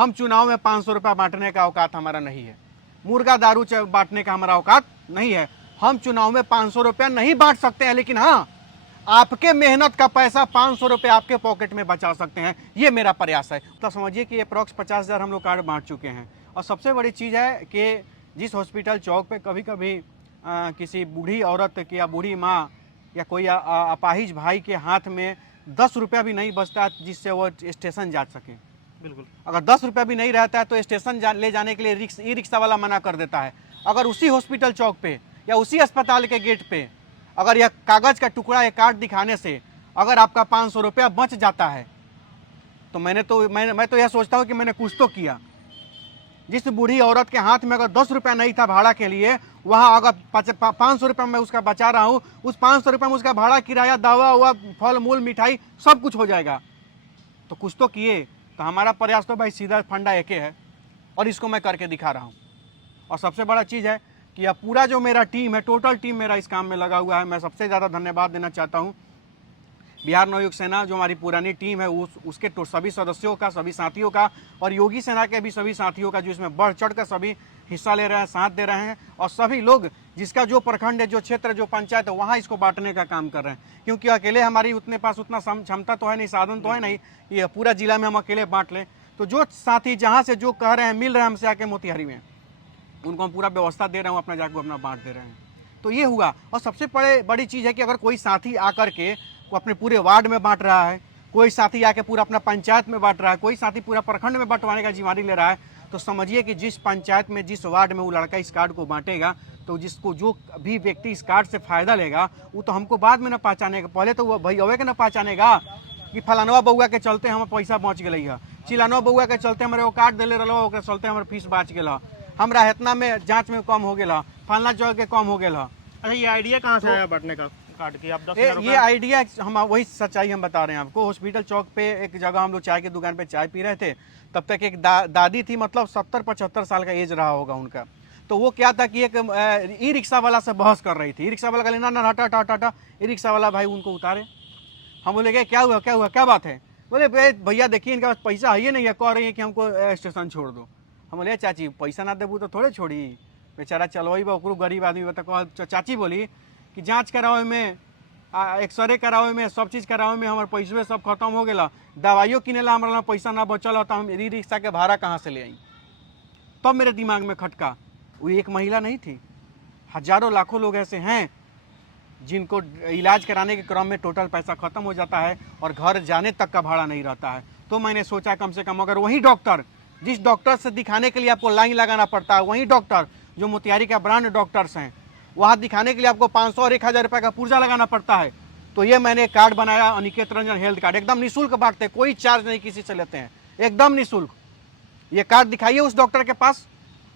हम चुनाव में 500 रुपया बांटने का औकात हमारा नहीं है, मुर्गा दारू बांटने का हमारा औकात नहीं है। हम चुनाव में 500 रुपया नहीं बांट सकते हैं, लेकिन हाँ, आपके मेहनत का पैसा 500 रुपये आपके पॉकेट में बचा सकते हैं, ये मेरा प्रयास है। तो समझिए कि अप्रॉक्स 50,000 हम लोग कार्ड बांट चुके हैं। और सबसे बड़ी चीज़ है कि जिस हॉस्पिटल चौक पे कभी कभी किसी बूढ़ी औरत की या बूढ़ी माँ या कोई अपाहिज भाई के हाथ में 10 रुपया भी नहीं बचता जिससे वो स्टेशन जा सके, बिल्कुल, अगर 10 रुपया भी नहीं रहता है तो स्टेशन ले जाने के लिए ई रिक्शा वाला मना कर देता है। अगर उसी हॉस्पिटल चौक पे या उसी अस्पताल के गेट पे अगर यह कागज़ का टुकड़ा या कार्ड दिखाने से अगर आपका 500 रुपया बच जाता है तो मैं तो यह सोचता हूँ कि मैंने कुछ तो किया। जिस बूढ़ी औरत के हाथ में अगर 10 रुपया नहीं था भाड़ा के लिए, वहाँ अगर 500 रुपया मैं उसका बचा रहा हूँ, उस 500 रुपये में उसका भाड़ा, किराया, दवा हुआ, फल मूल, मिठाई सब कुछ हो जाएगा। तो कुछ तो किए। तो हमारा प्रयास तो भाई सीधा फंडा एक है और इसको मैं करके दिखा रहा हूँ। और सबसे बड़ा चीज़ है कि यह पूरा जो मेरा टीम है, टोटल टीम मेरा इस काम में लगा हुआ है। मैं सबसे ज़्यादा धन्यवाद देना चाहता हूँ बिहार नवयुग सेना, जो हमारी पुरानी टीम है, उसके सभी सदस्यों का, सभी साथियों का, और योगी सेना के भी सभी साथियों का, जो इसमें बढ़ चढ़ कर सभी हिस्सा ले रहे हैं, साथ दे रहे हैं। और सभी लोग जिसका जो प्रखंड है, जो क्षेत्र, जो पंचायत है, वहाँ इसको बांटने का काम कर रहे हैं। क्योंकि अकेले हमारी उतने पास उतना क्षमता तो है नहीं, साधन तो है नहीं, ये पूरा जिला में हम अकेले बांट लें। तो जो साथी जहाँ से जो कह रहे हैं, मिल रहे हैं हमसे आके मोतिहारी में, उनको हम पूरा व्यवस्था दे रहे हैं, अपना जाकर अपना बांट दे रहे हैं। तो ये हुआ। और सबसे बड़ी चीज़ है कि अगर कोई साथी आकर के वो अपने पूरे वार्ड में बांट रहा है, कोई साथी आके पूरा अपना पंचायत में बांट रहा है, कोई साथी पूरा प्रखंड में बंटवाने का जिम्मेदारी ले रहा है, तो समझिए कि जिस पंचायत में, जिस वार्ड में वो लड़का इस कार्ड को बांटेगा, तो जिसको जो भी व्यक्ति इस कार्ड से फ़ायदा लेगा, वो तो हमको बाद में न पहचानेगा, पहले तो वो भैया के न पहचानेगा कि फलानवा बउआ के चलते हम पैसा बच गई है, चिलानवा बउआ के चलते हमारे वो कार्ड दिले रहो, ओकरे चलते हमारे फीस बच गया, हमरा इतना में जाँच में कम हो गया, फलना जगह के कम हो गया। अच्छा, ये आइडिया कहाँ से आया बांटने का कार्ड की? आप 10,000 ये आइडिया हम वही सच्चाई हम बता रहे हैं आपको। हॉस्पिटल चौक पे एक जगह हम लोग चाय की दुकान पे चाय पी रहे थे, तब तक एक दादी थी, मतलब 70-75 साल का एज रहा होगा उनका। तो वो क्या था कि एक ई रिक्शा वाला से बहस कर रही थी। ई रिक्शा वाला का लेना ना हटा, ई रिक्शा वाला भाई उनको उतारे। हम बोले कि क्या हुआ, क्या बात है? बोले भैया देखिए, इनका पैसा है ही नहीं है, कह रही है कि हमको स्टेशन छोड़ दो। हम बोले चाची पैसा ना देबू तो थोड़े छोड़ी, बेचारा चलवाई बा, ओकरो गरीब आदमी बता। चाची बोली कि जांच करावे में, एक्सरे करावे में, सब चीज़ करावे में हमारे पैसे सब खत्म हो गया, दवाइयों किने ला हमारा पैसा ना बचल, तो हम ई रिक्शा के भाड़ा कहाँ से ले आई? तब मेरे दिमाग में खटका, वो एक महिला नहीं थी, हजारों लाखों लोग ऐसे हैं जिनको इलाज कराने के क्रम में टोटल पैसा खत्म हो जाता है और घर जाने तक का भाड़ा नहीं रहता है। तो मैंने सोचा कम से कम अगर वही डॉक्टर, जिस डॉक्टर से दिखाने के लिए आपको लाइन लगाना पड़ता है, वही डॉक्टर जो मोतिहारी का ब्रांड डॉक्टर्स हैं, वहाँ दिखाने के लिए आपको 500 और 1,000 रुपये का पुर्जा लगाना पड़ता है। तो ये मैंने कार्ड बनाया, अनिकेत रंजन हेल्थ कार्ड, एकदम निःशुल्क बांटते, कोई चार्ज नहीं किसी से लेते हैं, एकदम निःशुल्क। ये कार्ड दिखाइए उस डॉक्टर के पास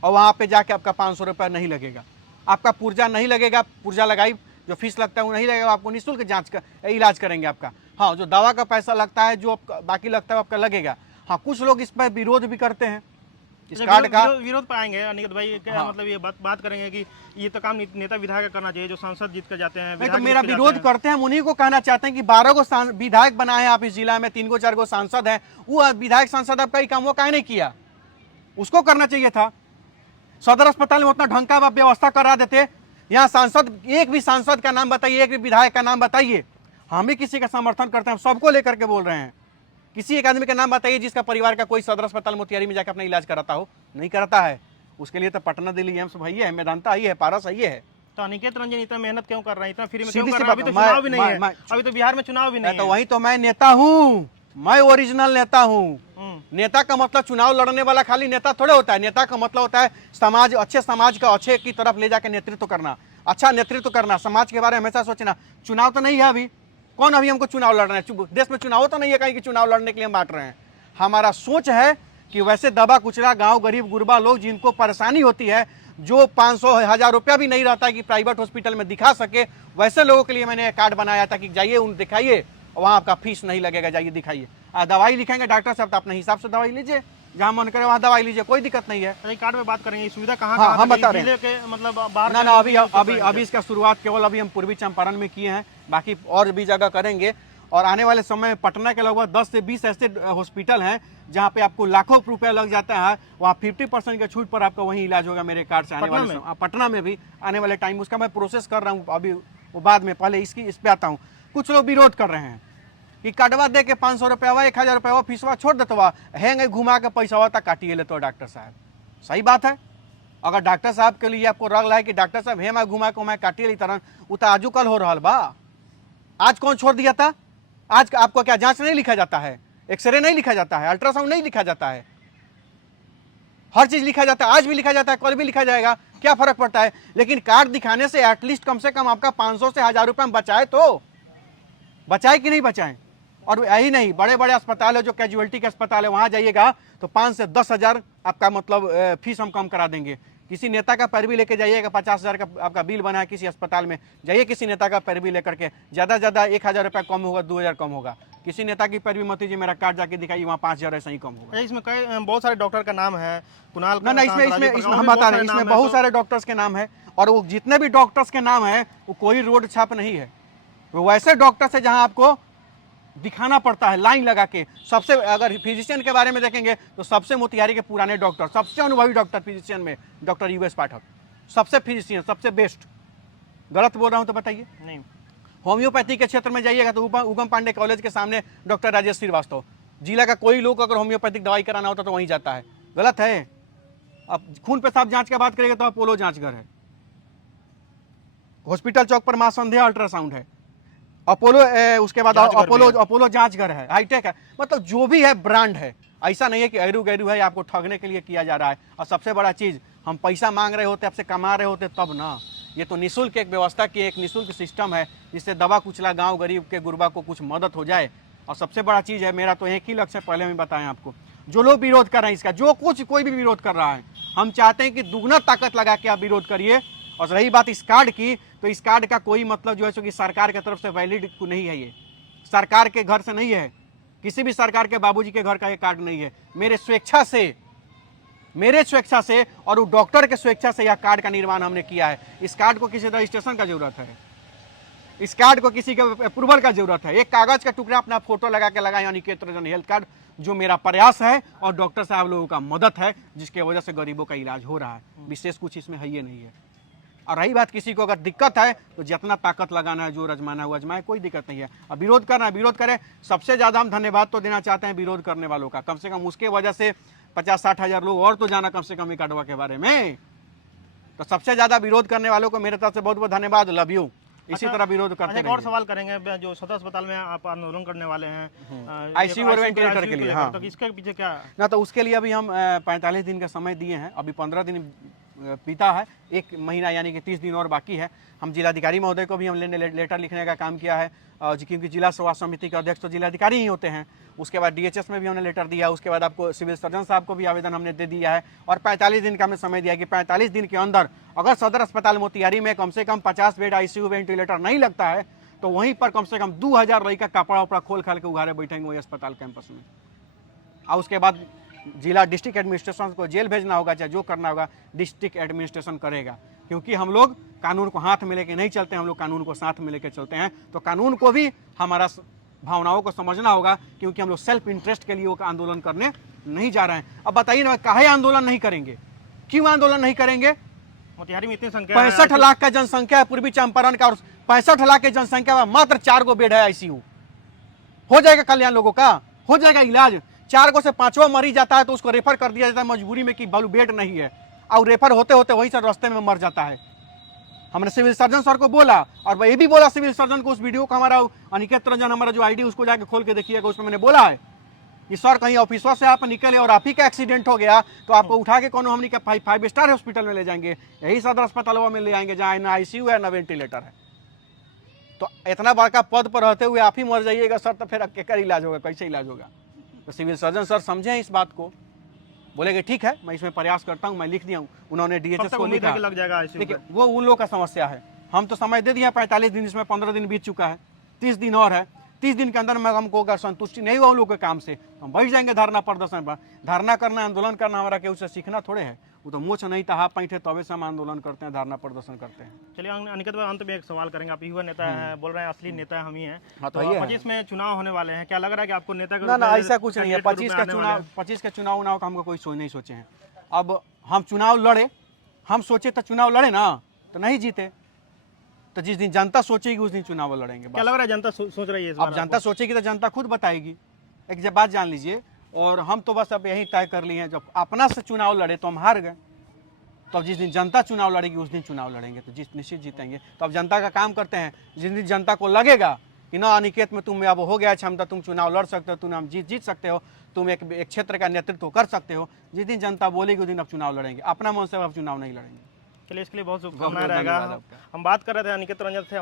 और वहाँ पे जाके आपका 500 रुपये नहीं लगेगा, आपका पुर्जा नहीं लगेगा, पुर्जा लगाई जो फीस लगता है वो नहीं लगेगा, आपको निःशुल्क इलाज करेंगे आपका। हाँ, जो दवा का पैसा लगता है, जो बाकी लगता है आपका लगेगा। हाँ, कुछ लोग इस पर विरोध भी करते हैं इस कार्ड का। विरोध पाएंगे अनिकेत भाई, क्या हाँ। मतलब ये बात करेंगे कि ये तो काम नेता विधायक करना चाहिए, जो सांसद जीत कर जाते हैं। नहीं तो मेरा विरोध करते हैं, हम उन्हीं को कहना चाहते हैं कि 12 गो विधायक बनाए हैं आप इस जिला में, 3 गो 4 गो सांसद हैं, वो विधायक सांसद आपका ही काम वो काहे नहीं किया? उसको करना चाहिए था। सदर अस्पताल में उतना ढंग का व्यवस्था करा देते। यहाँ सांसद, एक भी सांसद का नाम बताइए, एक भी विधायक का नाम बताइए। हम भी किसी का समर्थन करते हैं, सबको लेकर के बोल रहे हैं। किसी एक आदमी का नाम बताइए जिसका परिवार का कोई सदर अस्पताल मोतिहारी में जाकर अपना इलाज कराता हो? नहीं कराता है। उसके लिए तो पटना दिल्ली एम्स भाई है, मेदांता ही है, पारस ही है। तो अनिकेत रंजन इतना मेहनत क्यों कर रहे हैं, इतना फ्री में क्यों सीधी कर सी रहे हैं? अभी तो चुनाव भी नहीं है, अभी तो बिहार में चुनाव भी नहीं तो है। वही तो मैं नेता हूँ, मैं ओरिजिनल नेता हूँ। नेता का मतलब चुनाव लड़ने वाला खाली नेता थोड़े होता है। नेता का मतलब होता है समाज, अच्छे समाज का अच्छे की तरफ ले जाकर नेतृत्व करना, अच्छा नेतृत्व करना, समाज के बारे में हमेशा सोचना। चुनाव तो नहीं है अभी, कौन अभी हमको चुनाव लड़ना है? देश में चुनाव तो नहीं है कहीं कि चुनाव लड़ने के लिए हम बांट रहे हैं। हमारा सोच है कि वैसे दबा कुचला गांव, गरीब गुरबा लोग जिनको परेशानी होती है, जो 500-1000 रुपया भी नहीं रहता कि प्राइवेट हॉस्पिटल में दिखा सके, वैसे लोगों के लिए मैंने कार्ड बनाया था कि जाइए उन दिखाइए, वहाँ आपका फीस नहीं लगेगा, जाइए दिखाइए। दवाई लिखेंगे डॉक्टर साहब तो अपने हिसाब से दवाई लीजिए, जहाँ मन करे वहाँ दवाई लीजिए, कोई दिक्कत नहीं है। कार्ड में बात करेंगे, सुविधा कहाँ हाँ, हम बता रहे हैं, मतलब बाहर ना अभी इसका शुरुआत केवल अभी हम पूर्वी चंपारण में किए हैं, बाकी और भी जगह करेंगे। और आने वाले समय में पटना के लगभग 10 से 20 ऐसे हॉस्पिटल हैं जहाँ पे आपको लाखों रुपया लग जाता है, वहाँ 50% के छूट पर आपका वहीं इलाज होगा मेरे कार्ड से। आने वाले पटना में भी आने वाले टाइम उसका मैं प्रोसेस कर रहा हूँ अभी, वो बाद में, पहले इस पे आता हूँ। कुछ लोग विरोध कर रहे हैं कि कटवा दे के 500 रुपया 1000 रुपया फीसवा छोड़ देते, हैंगे घुमा के पैसा तक काटिए लेते हो डॉक्टर साहब। सही बात है, अगर डॉक्टर साहब के लिए आपको रग है कि डॉक्टर साहब हेमा घुमा के मैं काटिए ली तरह, वो तो आजू कल हो रहा बा। आज कौन छोड़ दिया था? आज आपको क्या जांच नहीं लिखा जाता है, एक्सरे नहीं लिखा जाता है, अल्ट्रासाउंड नहीं लिखा जाता है, हर चीज लिखा जाता है। आज भी लिखा जाता है, कल भी लिखा जाएगा, क्या फर्क पड़ता है? लेकिन कार्ड दिखाने से एटलीस्ट कम से कम आपका 500 से 1000 रुपये में बचाए, तो बचाए कि नहीं बचाए? और यही नहीं, बड़े बड़े अस्पताल है जो कैजुअलिटी के अस्पताल है, वहां जाइएगा तो 5 से 10 हजार आपका मतलब फीस हम कम करा देंगे। किसी नेता का पैरवी लेके जाइएगा, 50,000 का आपका बिल बना है किसी अस्पताल में, जाइए किसी नेता का पैरवी लेकर के, ज़्यादा से ज़्यादा 1000 रुपया कम होगा, 2000 कम होगा। किसी नेता की पैरवी मत लीजिए, मेरा कार्ड जाके दिखाइए, वहाँ 5000 ऐसा ही कम होगा। इसमें कई बहुत सारे डॉक्टर का नाम है, कुणाल ना इसमें हम बता रहे हैं, इसमें बहुत सारे डॉक्टर्स के नाम है, और वो जितने भी डॉक्टर्स के नाम है वो कोई रोड छाप नहीं है, वो वैसे डॉक्टर्स है जहाँ आपको दिखाना पड़ता है लाइन लगा के। सबसे, अगर फिजिशियन के बारे में देखेंगे तो सबसे मोतिहारी के पुराने डॉक्टर, सबसे अनुभवी डॉक्टर फिजिशियन में डॉक्टर यूएस पाठक, सबसे फिजिशियन, सबसे बेस्ट। गलत बोल रहा हूं तो बताइए? नहीं। होम्योपैथी के क्षेत्र में जाइएगा तो उगम पांडे कॉलेज के सामने डॉक्टर राजेश श्रीवास्तव, जिला का कोई लोग अगर होम्योपैथिक दवाई कराना होता तो वहीं जाता है। गलत है। अब खून पेशाब जांच की बात करेंगे तो अपोलो जांच घर है, हॉस्पिटल चौक पर मां संध्या अल्ट्रासाउंड है, अपोलो उसके बाद अपोलो जांच घर है, हाईटेक है। मतलब जो भी है ब्रांड है, ऐसा नहीं है कि एरू गैरू है, आपको ठगने के लिए किया जा रहा है। और सबसे बड़ा चीज, हम पैसा मांग रहे होते, आपसे कमा रहे होते तब ना। ये तो निःशुल्क एक व्यवस्था की, एक निःशुल्क सिस्टम है जिससे दवा कुचला गांव गरीब के गुरबा को कुछ मदद हो जाए। और सबसे बड़ा चीज है, मेरा तो एक ही लक्ष्य है, पहले मैं बताएं आपको, जो लोग विरोध कर रहे हैं इसका, जो कुछ कोई भी विरोध कर रहा है, हम चाहते हैं कि दुगना ताकत लगा के आप विरोध करिए। और रही बात इस कार्ड की, तो इस कार्ड का कोई मतलब जो है सो कि सरकार की तरफ से वैलिड नहीं है, ये सरकार के घर से नहीं है, किसी भी सरकार के बाबूजी के घर का ये कार्ड नहीं है। मेरे स्वेच्छा से और वो डॉक्टर के स्वेच्छा से यह कार्ड का निर्माण हमने किया है। इस कार्ड को किसी रजिस्ट्रेशन का जरूरत है, इस कार्ड को किसी के अप्रूवल का जरूरत है। एक कागज का टुकड़ा अपना फोटो लगा के लगाए अनिकेत रंजन हेल्थ कार्ड, जो मेरा प्रयास है और डॉक्टर साहब लोगों का मदद है, जिसके वजह से गरीबों का इलाज हो रहा है। विशेष कुछ इसमें है ये नहीं है। और रही बात किसी को अगर दिक्कत है तो जितना ताकत लगाना है, जो रजमाना है वो अजमाए, कोई दिक्कत नहीं है। अब विरोध करना है, विरोध करें। सबसे ज़्यादा हम धन्यवाद तो देना चाहते हैं विरोध करने वालों का, कम से कम उसके वजह से 50-60 हज़ार लोग और तो जाना कम से कम ये कार्डवा के बारे में। तो सबसे ज़्यादा विरोध करने वालों को मेरे तरफ से बहुत बहुत धन्यवाद, लव यू। इसी तरह विरोध करते हैं। और सवाल करेंगे, जो सदर अस्पताल में आप आंदोलन करने वाले हैं आईसीयू और वेंटिलेटर के लिए, हाँ, तो इसके पीछे क्या ना, तो उसके लिए अभी हम 45 दिन का समय दिए हैं, अभी 15 दिन बीता है, 1 महीना यानी कि 30 दिन और बाकी है। हम जिलाधिकारी महोदय को भी हम लेटर लिखने का काम किया है, क्योंकि जिला स्वास्थ्य समिति के अध्यक्ष तो जिलाधिकारी ही होते हैं। उसके बाद डीएचएस में भी हमने लेटर दिया, उसके बाद आपको सिविल सर्जन साहब को भी आवेदन हमने दे दिया है। और 45 दिन का हमने समय दिया कि 45 दिन के अंदर अगर सदर अस्पताल मोतिहारी में कम से कम 50 बेड आईसीयू वेंटिलेटर नहीं लगता है तो वहीं पर कम से कम 2000 रही का कपड़ा उपड़ा खोल खाल के उघारे बैठेंगे वही अस्पताल कैंपस में। और उसके बाद जिला डिस्ट्रिक्ट एडमिनिस्ट्रेशन को जेल भेजना होगा, चाहे जो करना होगा डिस्ट्रिक्ट एडमिनिस्ट्रेशन करेगा, क्योंकि हम लोग कानून को हाथ में लेके नहीं चलते, हम लोग कानून को साथ में लेके चलते हैं। तो कानून को भी हमारा भावनाओं को समझना होगा, क्योंकि हम लोग सेल्फ इंटरेस्ट के लिए वो आंदोलन करने नहीं जा रहे हैं। अब बताइए ना, काहे आंदोलन नहीं करेंगे, क्यों आंदोलन नहीं करेंगे? मोतिहारी में इतनी संख्या 65 लाख का जनसंख्या है पूर्वी चंपारण का, और 65 लाख की जनसंख्या में मात्र 4 गो बेड है आईसीयू। हो जाएगा कल्याण लोगों का, हो जाएगा इलाज। 4 गो से 5वां मरीज जाता है तो उसको रेफर कर दिया जाता है मजबूरी में कि बालू बेड नहीं है, और रेफर होते होते वहीं से रास्ते में मर जाता है। हमने सिविल सर्जन सर को बोला, और ये भी बोला सिविल सर्जन को, उस वीडियो को हमारा अनिकेत रंजन हमारा जो आईडी उसको जाके खोल के देखिएगा, उसमें मैंने बोला है कि सर कहीं ऑफिसर से आप निकले और आप ही का एक्सीडेंट हो गया तो आपको उठा के कोनो हमने 5 स्टार हॉस्पिटल में ले जाएंगे, यही सदर अस्पताल में ले जाएंगे जहाँ ना आईसीयू है ना वेंटिलेटर है। तो इतना बड़का पद पर रहते हुए आप ही मर जाइएगा सर, तो फिर केकर इलाज होगा, कैसे इलाज होगा? तो सिविल सर्जन सर समझे इस बात को, बोले कि ठीक है मैं इसमें प्रयास करता हूं, मैं लिख दिया हूं। उन्होंने डीएचएस को लिखा, लग जाएगा। देखिए वो उन लोगों का समस्या है, हम तो समय दे दिया 45 दिन, इसमें 15 दिन बीत चुका है, 30 दिन और है। 30 दिन के अंदर में हमको अगर संतुष्टि नहीं हुआ उन लोग के काम से तो हम बैठ जाएंगे धरना प्रदर्शन पर। धरना करना, आंदोलन करना हमारा केहू से सीखना थोड़े है। वो तो मोछ नहीं था, हाथ पैंट है, तबे से हम आंदोलन करते हैं, धरना प्रदर्शन करते हैं। चलिए अनिकेत भाई, अंत में एक सवाल करेंगे। आप युवा नेता हैं, बोल रहे हैं असली नेता हम ही हैं। हाँ, तो तो ये है। 25 में चुनाव होने वाले हैं, क्या लग रहा है कि आपको नेता के ना रूप ना में ऐसा कुछ नहीं है। कैंडिडेट के 25 रूप का में आने वाले चुनाव, हैं? 25 का चुनाव उनाव का हमको कोई सोच नहीं सोचे हैं। अब हम चुनाव लड़े, हम सोचे तो चुनाव लड़े ना, तो नहीं जीते। तो जिस दिन जनता सोचेगी उस दिन चुनाव लड़ेंगे। क्या लग रहा है जनता सोच रही है इस अब बार जनता सोचेगी तो जनता खुद बताएगी। एक जब बात जान लीजिए, और हम तो बस अब यही तय कर लिए हैं, जब अपना से चुनाव लड़े तो हम हार गए। तो अब जिस दिन जनता चुनाव लड़ेगी उस दिन चुनाव लड़ेंगे, तो निश्चित जीतेंगे। तो अब जनता का काम करते हैं, जिस दिन जनता को लगेगा कि ना अनिकेत में तुम अब हो गया क्षमता, तुम चुनाव लड़ सकते हो, तुम हम जीत सकते हो, तुम एक क्षेत्र का नेतृत्व कर सकते हो, जिस दिन जनता बोलेगी उस दिन अब चुनाव लड़ेंगे। अपना मन से अब चुनाव नहीं लड़ेंगे। चलिए इसके लिए बहुत बहुत शुभकामनाएं बहुत रहेगा। धन्यवाद आपका। हम बात कर रहे थे अनिकेत रंजन से।